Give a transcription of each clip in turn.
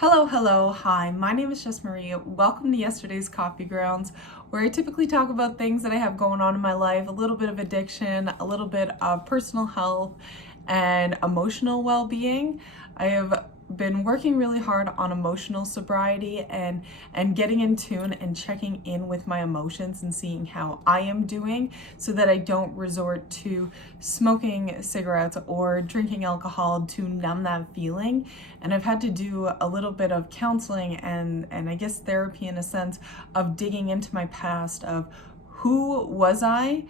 Hello, hi, my name is Jess Marie. Welcome to yesterday's Coffee Grounds, where I typically talk about things that I have going on in my life, a little bit of addiction, a little bit of personal health, and emotional well-being. I have been working really hard on emotional sobriety and getting in tune and checking in with my emotions and seeing how I am doing so that I don't resort to smoking cigarettes or drinking alcohol to numb that feeling. And I've had to do a little bit of counseling and I guess therapy in a sense of digging into my past of who was I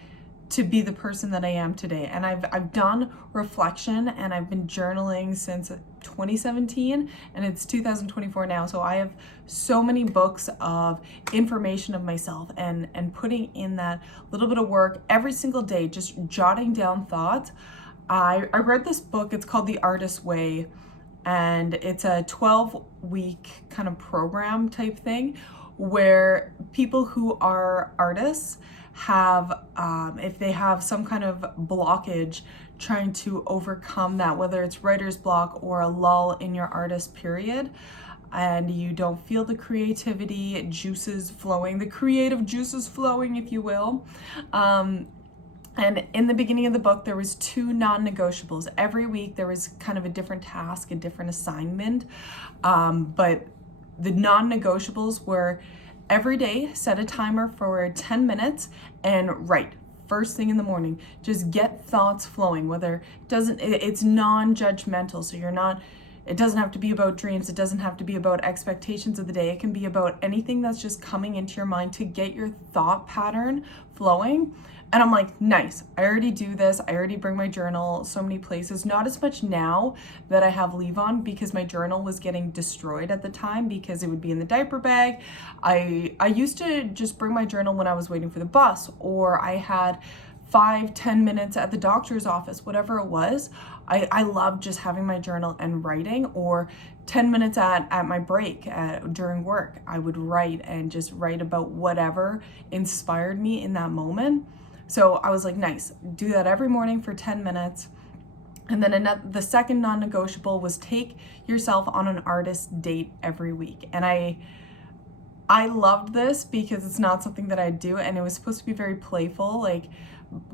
to be the person that I am today. And I've done reflection and I've been journaling since 2017 and it's 2024 now. So I have so many books of information of myself and putting in that little bit of work every single day, just jotting down thoughts. I read this book, it's called The Artist's Way, and it's a 12-week kind of program type thing where people who are artists have, if they have some kind of blockage, trying to overcome that, whether it's writer's block or a lull in your artist period, and you don't feel the creativity juices flowing, the creative juices flowing, if you will. And in the beginning of the book, there was 2 non-negotiables. Every week there was kind of a different task, a different assignment. But the non-negotiables were every day, set a timer for 10 minutes and write. First thing in the morning, just get thoughts flowing, it's non-judgmental. So it doesn't have to be about dreams. It doesn't have to be about expectations of the day. It can be about anything that's just coming into your mind to get your thought pattern flowing. And I'm like, nice, I already do this. I already bring my journal so many places. Not as much now that I have leave on because my journal was getting destroyed at the time because it would be in the diaper bag. I used to just bring my journal when I was waiting for the bus, or I had 5-10 minutes at the doctor's office, whatever it was. I love just having my journal and writing, or 10 minutes at my break during work. I would write and just write about whatever inspired me in that moment. So I was like, nice, do that every morning for 10 minutes. And then the second non-negotiable was take yourself on an artist date every week. And I loved this because it's not something that I do, and it was supposed to be very playful, like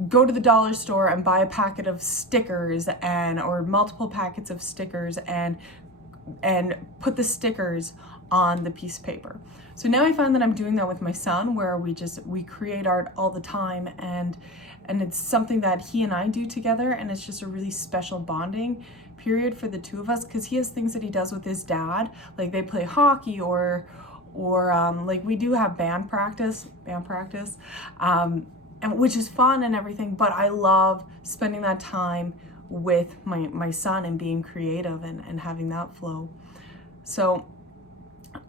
go to the dollar store and buy a packet of stickers or multiple packets of stickers and put the stickers on the piece of paper. So now I find that I'm doing that with my son, where we create art all the time, and it's something that he and I do together, and it's just a really special bonding period for the two of us because he has things that he does with his dad, like they play hockey or like we do have band practice, and which is fun and everything, but I love spending that time with my son and being creative and having that flow. So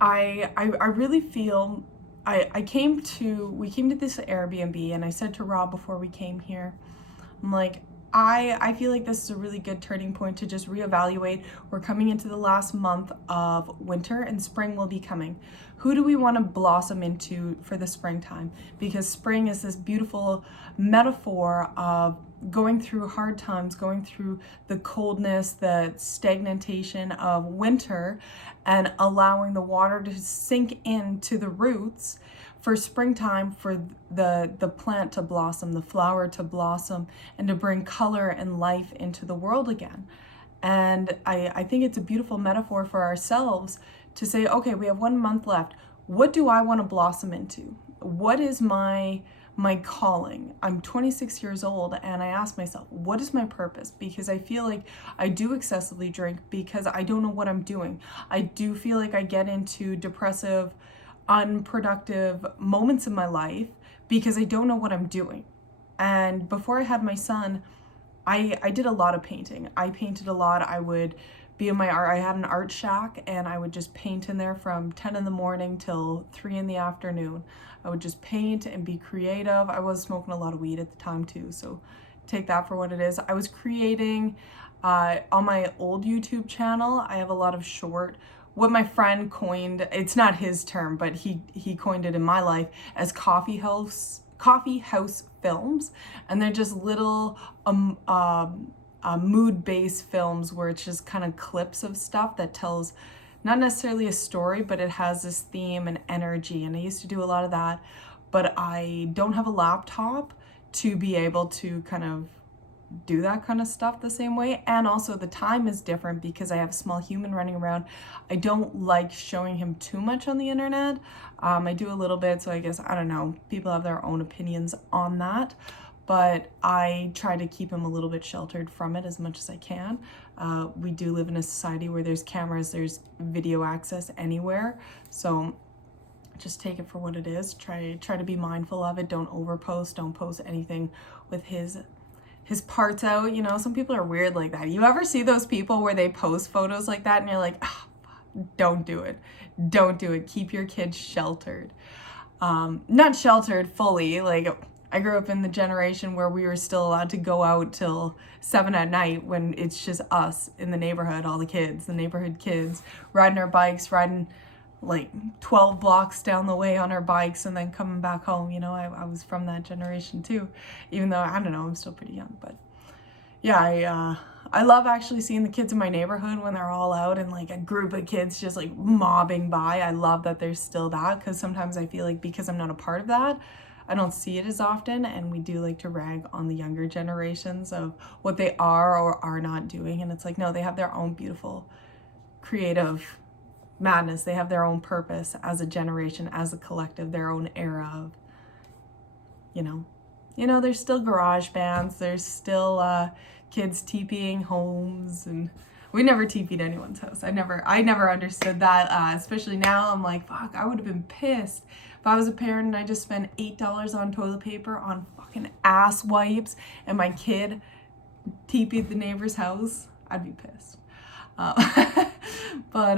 I really feel we came to this Airbnb, and I said to Rob before we came here, I'm like, I feel like this is a really good turning point to just reevaluate. We're coming into the last month of winter and spring will be coming. Who do we want to blossom into for the springtime? Because spring is this beautiful metaphor of going through hard times, going through the coldness, the stagnation of winter, and allowing the water to sink into the roots for springtime, for the plant to blossom, the flower to blossom, and to bring color and life into the world again. And I think it's a beautiful metaphor for ourselves to say, okay, we have 1 month left. What do I want to blossom into? What is my calling? I'm 26 years old, and I ask myself, what is my purpose? Because I feel like I do excessively drink because I don't know what I'm doing. I do feel like I get into depressive, unproductive moments in my life because I don't know what I'm doing. And before I had my son, I did a lot of painting. I painted a lot. I would be in my art. I had an art shack, and I would just paint in there from 10 in the morning till 3 in the afternoon. I would just paint and be creative. I was smoking a lot of weed at the time too, so take that for what it is. I was creating on my old YouTube channel. I have a lot of what my friend coined, it's not his term, but he coined it in my life as coffee house films. And they're just little mood-based films where it's just kind of clips of stuff that tells not necessarily a story, but it has this theme and energy. And I used to do a lot of that, but I don't have a laptop to be able to kind of do that kind of stuff the same way. And also the time is different because I have a small human running around. I don't like showing him too much on the internet. I do a little bit, so I guess, I don't know, people have their own opinions on that, but I try to keep him a little bit sheltered from it as much as I can. We do live in a society where there's cameras, there's video access anywhere, so just take it for what it is. Try to be mindful of it. Don't overpost, don't post anything with his parts out. You know, some people are weird like that. You ever see those people where they post photos like that and you're like, oh, don't do it. Don't do it. Keep your kids sheltered. Not sheltered fully. Like, I grew up in the generation where we were still allowed to go out till 7 at night when it's just us in the neighborhood, all the kids, the neighborhood kids, riding our bikes, riding like 12 blocks down the way on our bikes and then coming back home. You know, I was from that generation too, even though, I don't know, I'm still pretty young. But yeah, I love actually seeing the kids in my neighborhood when they're all out and like a group of kids just like mobbing by. I love that there's still that, because sometimes I feel like because I'm not a part of that, I don't see it as often, and we do like to rag on the younger generations of what they are or are not doing. And it's like, no, they have their own beautiful creative madness. They have their own purpose as a generation, as a collective, their own era of, you know, there's still garage bands, there's still kids TPing homes, and we never TP'd anyone's house. I never understood that, especially now. I'm like, fuck, I would have been pissed if I was a parent and I just spent $8 on toilet paper, on fucking ass wipes, and my kid TP'd the neighbor's house. I'd be pissed. But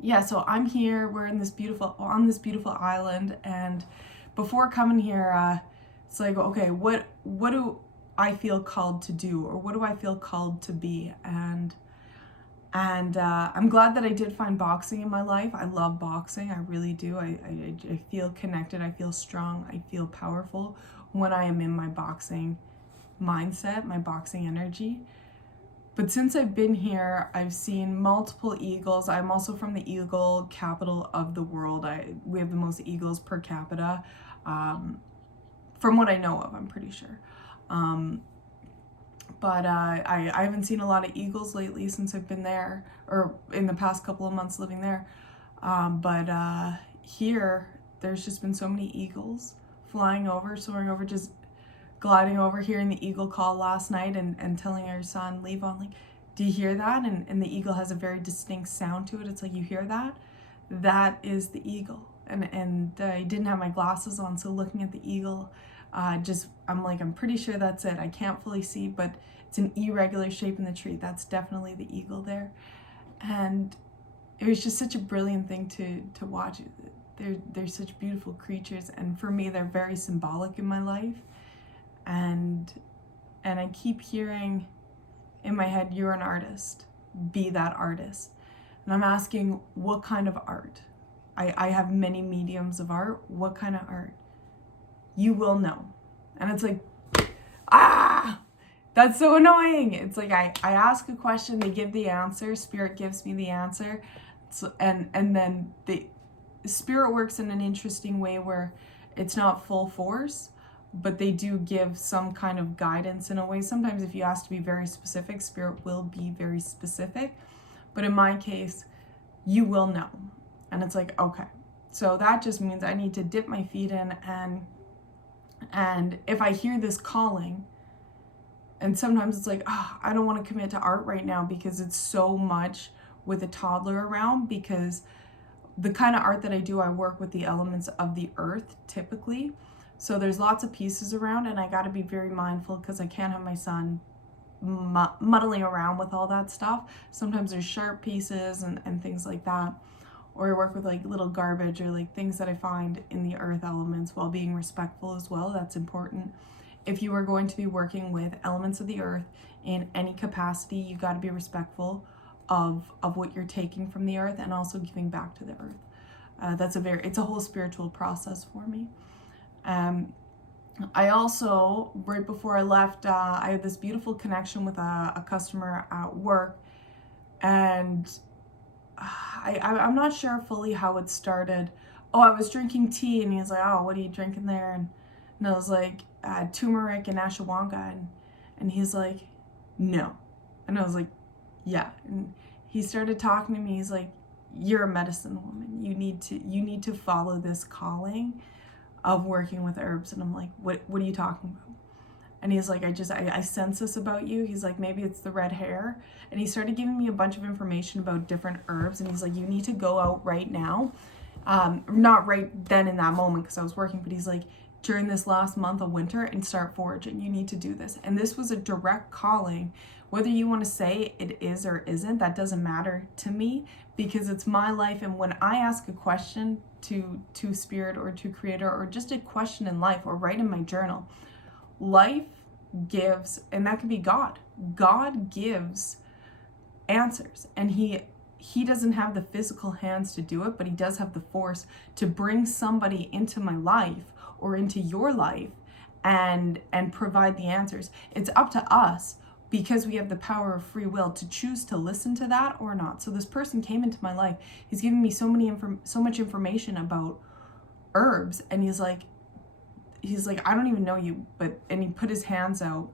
yeah, so I'm here, we're on this beautiful island, and before coming here, it's like, okay, what do I feel called to do, or what do I feel called to be? And I'm glad that I did find boxing in my life. I love boxing, I really do. I feel connected, I feel strong, I feel powerful when I am in my boxing mindset, my boxing energy. But since I've been here, I've seen multiple eagles. I'm also from the eagle capital of the world. We have the most eagles per capita, from what I know of, I'm pretty sure. But I haven't seen a lot of eagles lately since I've been there, or in the past couple of months living there. But here, there's just been so many eagles flying over, soaring over, just gliding over, hearing the eagle call last night and telling our son, Levon, like, do you hear that? And the eagle has a very distinct sound to it. It's like, you hear that? That is the eagle. And I didn't have my glasses on, so looking at the eagle, I'm like, I'm pretty sure that's it. I can't fully see, but it's an irregular shape in the tree. That's definitely the eagle there. And it was just such a brilliant thing to watch. They're such beautiful creatures, and for me, they're very symbolic in my life. And I keep hearing in my head, you're an artist, be that artist. And I'm asking, what kind of art? I have many mediums of art. What kind of art? You will know. And it's like, that's so annoying. It's like, I ask a question, they give the answer, spirit gives me the answer. So, and then the spirit works in an interesting way where it's not full force, but they do give some kind of guidance in a way. Sometimes if you ask to be very specific, spirit will be very specific. But in my case, you will know. And it's like, okay. So that just means I need to dip my feet in, and if I hear this calling, and sometimes it's like, I don't want to commit to art right now because it's so much with a toddler around, because the kind of art that I do, I work with the elements of the earth typically. So there's lots of pieces around, and I got to be very mindful because I can't have my son muddling around with all that stuff. Sometimes there's sharp pieces and things like that. Or I work with like little garbage or like things that I find in the earth elements, while being respectful as well. That's important. If you are going to be working with elements of the earth in any capacity, you got to be respectful of what you're taking from the earth, and also giving back to the earth. It's a whole spiritual process for me. I also, right before I left, I had this beautiful connection with a customer at work, and I'm not sure fully how it started. Oh, I was drinking tea, and he was like, oh, what are you drinking there? And I was like, turmeric and ashwagandha. And he's like, no. And I was like, yeah. And he started talking to me. He's like, you're a medicine woman. You need to follow this calling of working with herbs. And I'm like, what are you talking about? And he's like, I sense this about you. He's like, maybe it's the red hair. And he started giving me a bunch of information about different herbs. And he's like, you need to go out right now. Not right then in that moment because I was working, but he's like, during this last month of winter and start foraging. You need to do this. And this was a direct calling. Whether you want to say it is or isn't, that doesn't matter to me because it's my life. And when I ask a question to spirit or to creator or just a question in life or write in my journal, life gives, and that could be God. God gives answers, and he doesn't have the physical hands to do it, but he does have the force to bring somebody into my life or into your life and provide the answers. It's up to us because we have the power of free will to choose to listen to that or not. So this person came into my life. He's giving me so much information about herbs, and he's like, I don't even know you, and he put his hands out.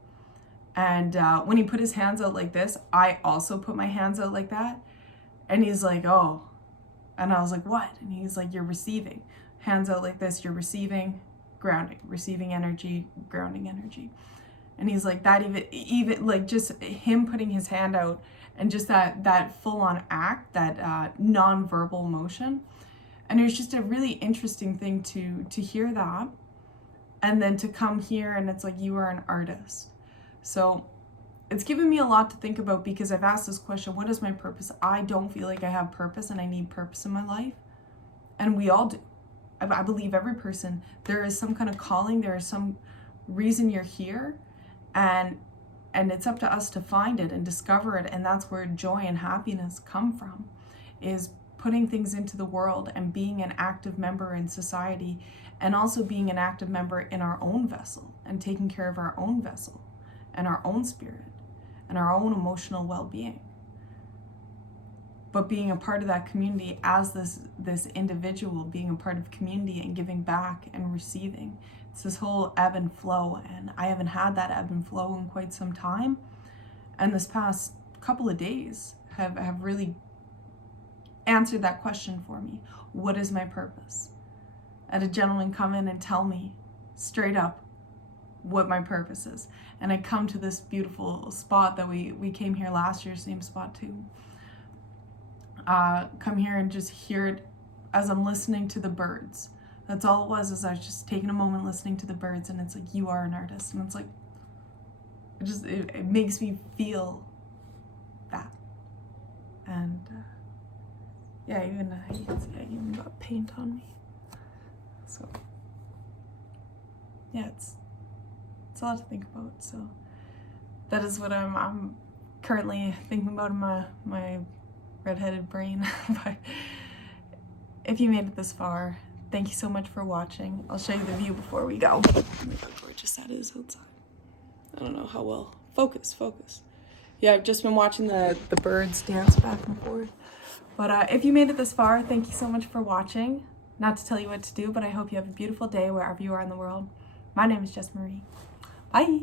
And when he put his hands out like this, I also put my hands out like that. And he's like, oh. And I was like, what? And he's like, you're receiving. Hands out like this, you're receiving, grounding, receiving energy, grounding energy. And he's like, that even like just him putting his hand out and just that full-on act, that non-verbal motion. And it was just a really interesting thing to hear that. And then to come here and it's like, you are an artist. So it's given me a lot to think about because I've asked this question, what is my purpose? I don't feel like I have purpose and I need purpose in my life. And we all do. I believe every person, there is some kind of calling, there is some reason you're here, and it's up to us to find it and discover it. And that's where joy and happiness come from, is putting things into the world and being an active member in society, and also being an active member in our own vessel and taking care of our own vessel and our own spirit and our own emotional well-being. But being a part of that community as this individual, being a part of community and giving back and receiving. It's this whole ebb and flow, and I haven't had that ebb and flow in quite some time. And this past couple of days have really answered that question for me. What is my purpose? I had a gentleman come in and tell me straight up what my purpose is. And I come to this beautiful spot that we came here last year, same spot too. Come here and just hear it as I'm listening to the birds. That's all it was, is I was just taking a moment listening to the birds, and it's like, you are an artist. And it's like, it makes me feel that. And yeah, even you can see I even got paint on me. So yeah, it's a lot to think about. So that is what I'm currently thinking about in my redheaded brain. But if you made it this far, thank you so much for watching. I'll show you the view before we go. Look how gorgeous that is outside. I don't know how well. Focus. Yeah, I've just been watching the birds dance back and forth. But if you made it this far, thank you so much for watching. Not to tell you what to do, but I hope you have a beautiful day wherever you are in the world. My name is Jess Marie. Bye.